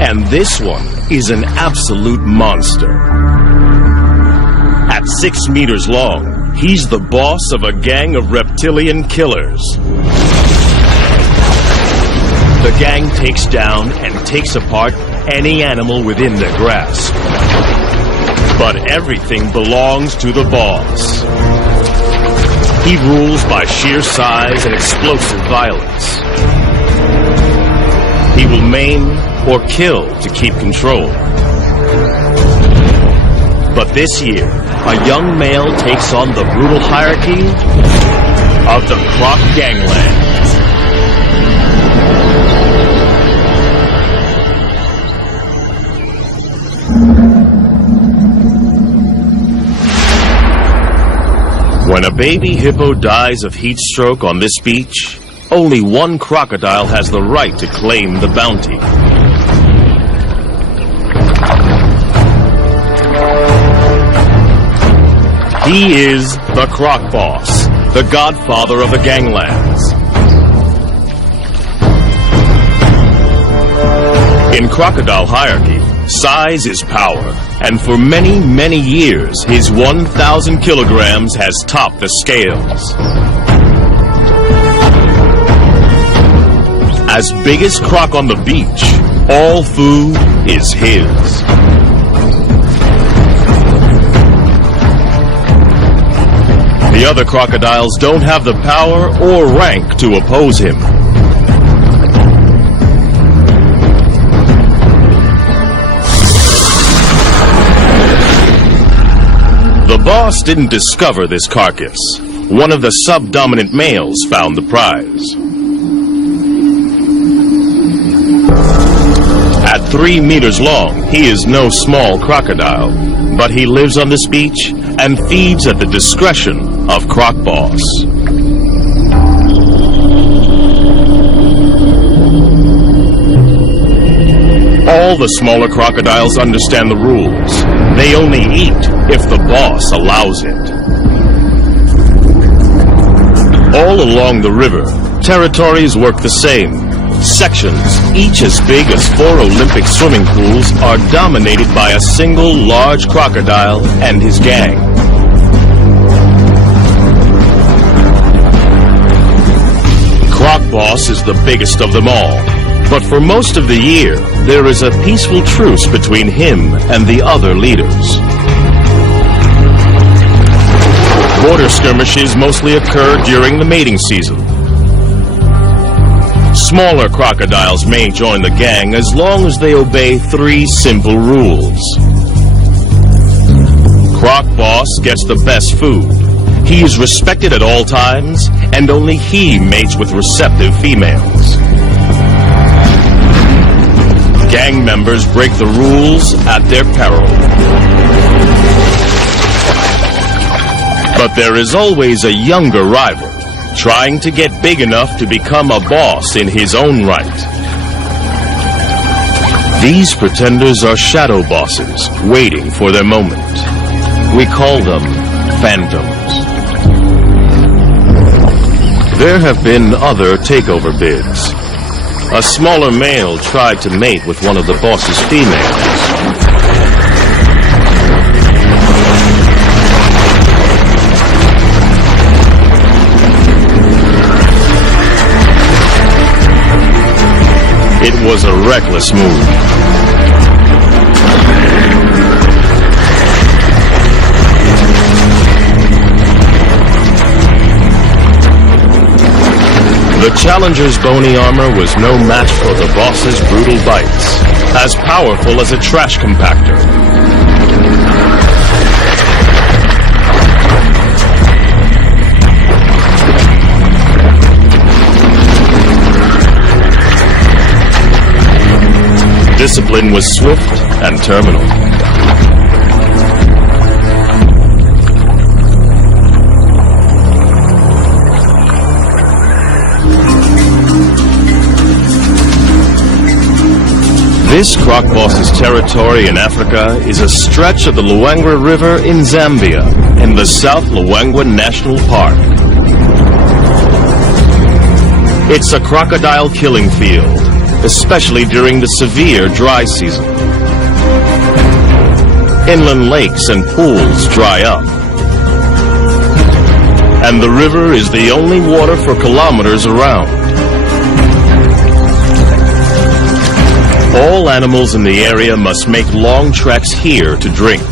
And this one is an absolute monster. At 6 meters long, he's the boss of a gang of reptilian killers. The gang takes down and takes apart any animal within their grasp. But everything belongs to the boss. He rules by sheer size and explosive violence. He will maim or kill to keep control. But this year, a young male takes on the brutal hierarchy of the Croc Gangland. When a baby hippo dies of heat stroke on this beach, only one crocodile has the right to claim the bounty. He is the Croc Boss, the godfather of the ganglands. In crocodile hierarchy, size is power, and for many, many years, his 1,000 kilograms has topped the scales. As big as Croc on the beach, all food is his. The other crocodiles don't have the power or rank to oppose him. The boss didn't discover this carcass. One of the subdominant males found the prize. At 3 meters long, he is no small crocodile, but he lives on this beach and feeds at the discretion of Croc Boss. All the smaller crocodiles understand the rules. They only eat if the boss allows it. All along the river, territories work the same. Sections, each as big as 4 Olympic swimming pools, are dominated by a single large crocodile and his gang. Croc Boss is the biggest of them all. But for most of the year, there is a peaceful truce between him and the other leaders. Border skirmishes mostly occur during the mating season. Smaller crocodiles may join the gang as long as they obey 3 simple rules. Croc Boss gets the best food. He is respected at all times, and only he mates with receptive females. Gang members break the rules at their peril. But there is always a younger rival, trying to get big enough to become a boss in his own right. These pretenders are shadow bosses, waiting for their moment. We call them phantoms. There have been other takeover bids. A smaller male tried to mate with one of the boss's females. It was a reckless move. The challenger's bony armor was no match for the boss's brutal bites, as powerful as a trash compactor. Discipline was swift and terminal. This Croc Boss's territory in Africa is a stretch of the Luangwa River in Zambia, in the South Luangwa National Park. It's a crocodile killing field, especially during the severe dry season. Inland lakes and pools dry up, and the river is the only water for kilometers around. All animals in the area must make long treks here to drink.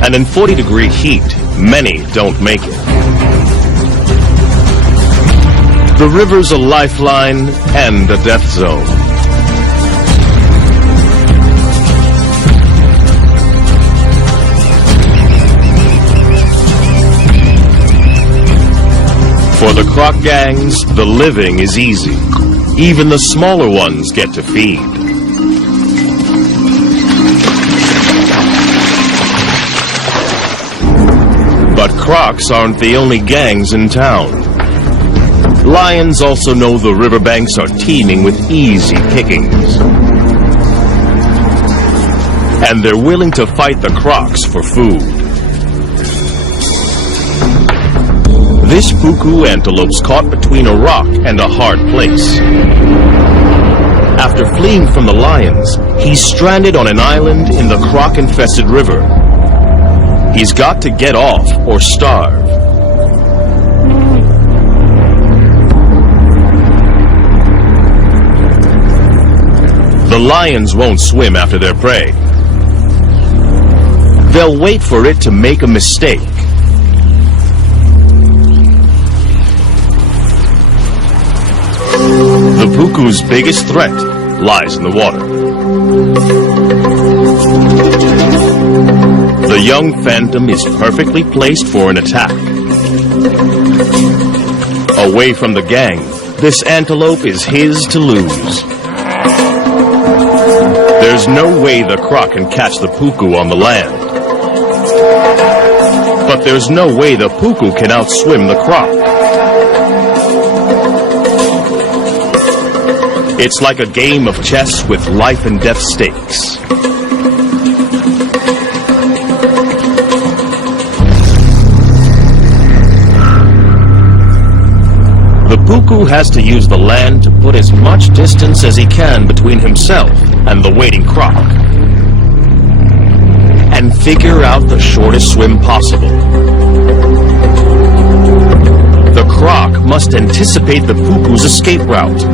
And in 40-degree heat, many don't make it. The river's a lifeline and a death zone. For the croc gangs, the living is easy. Even the smaller ones get to feed. But crocs aren't the only gangs in town. Lions also know the riverbanks are teeming with easy pickings. And they're willing to fight the crocs for food. This puku antelope's caught between a rock and a hard place. After fleeing from the lions, he's stranded on an island in the croc-infested river. He's got to get off or starve. The lions won't swim after their prey. They'll wait for it to make a mistake. The puku's biggest threat lies in the water. The young phantom is perfectly placed for an attack. Away from the gang, this antelope is his to lose. There's no way the croc can catch the puku on the land. But there's no way the puku can outswim the croc. It's like a game of chess with life and death stakes. The puku has to use the land to put as much distance as he can between himself and the waiting croc, and figure out the shortest swim possible. The croc must anticipate the puku's escape route.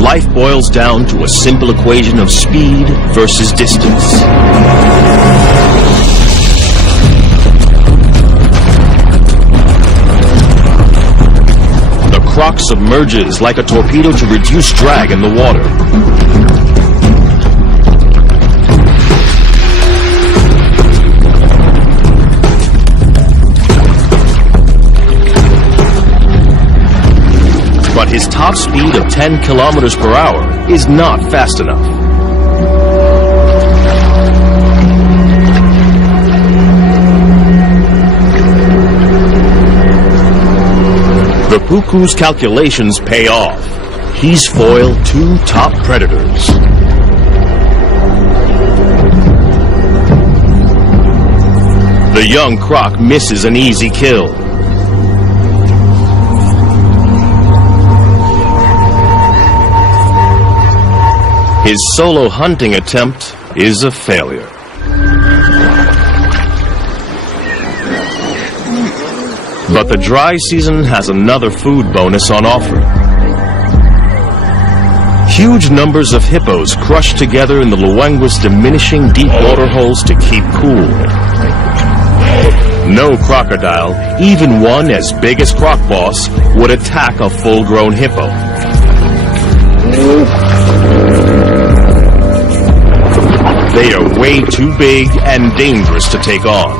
Life boils down to a simple equation of speed versus distance. The croc submerges like a torpedo to reduce drag in the water. But his top speed of 10 kilometers per hour is not fast enough. The puku's calculations pay off. He's foiled two top predators. The young croc misses an easy kill. His solo hunting attempt is a failure. But the dry season has another food bonus on offer. Huge numbers of hippos crush together in the Luangwa's diminishing deep water holes to keep cool. No crocodile, even one as big as Croc Boss, would attack a full-grown hippo. They are way too big and dangerous to take on.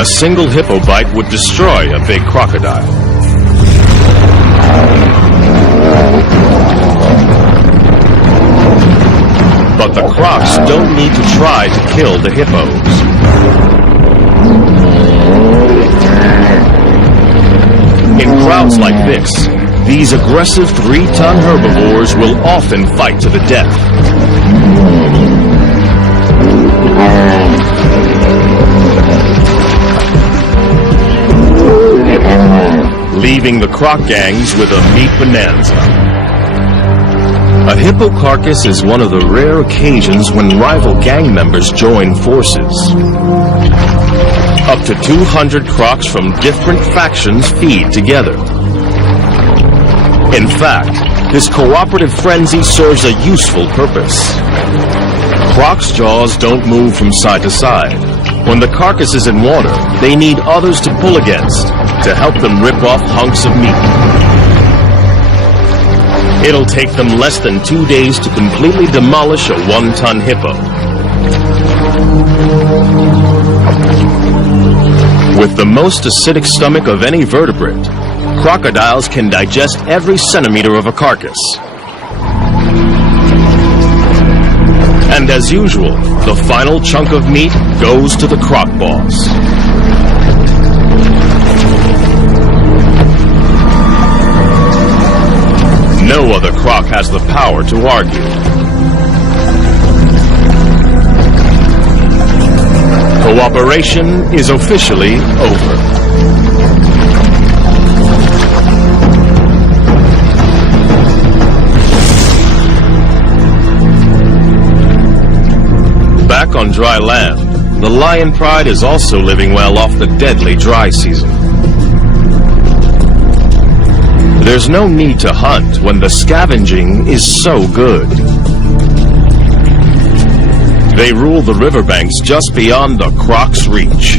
A single hippo bite would destroy a big crocodile. But the crocs don't need to try to kill the hippos. In crowds like this, these aggressive 3-ton herbivores will often fight to the death. Leaving the croc gangs with a meat bonanza. A hippo carcass is one of the rare occasions when rival gang members join forces. Up to 200 crocs from different factions feed together. In fact, this cooperative frenzy serves a useful purpose. Crocs' jaws don't move from side to side. When the carcass is in water, they need others to pull against to help them rip off hunks of meat. It'll take them less than 2 days to completely demolish a 1-ton hippo. With the most acidic stomach of any vertebrate, crocodiles can digest every centimeter of a carcass. And as usual, the final chunk of meat goes to the croc boss. No other croc has the power to argue. Cooperation is officially over. Back on dry land, the lion pride is also living well off the deadly dry season. There's no need to hunt when the scavenging is so good. They rule the riverbanks just beyond the croc's reach.